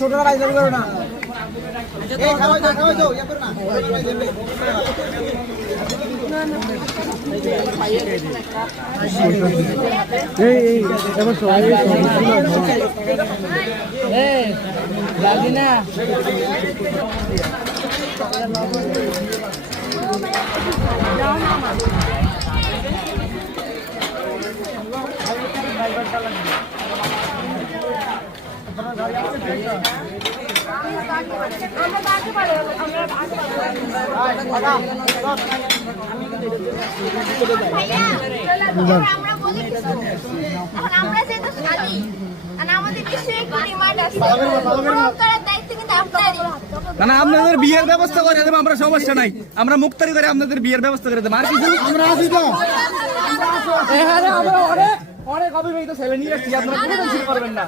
ছোটরা বাইশ করো না আপনাদের বিয়ের ব্যবস্থা করে দেবো আমরা, সমস্যা নাই, আমরা মুক্তারি করে আপনাদের বিয়ের ব্যবস্থা করে দেবো। আর কিছু আমরা আছি তো, অনেক অবিবাহিত ছেলে নিয়ে আসছি, আপনারা কোনো টেনশন করবেন না।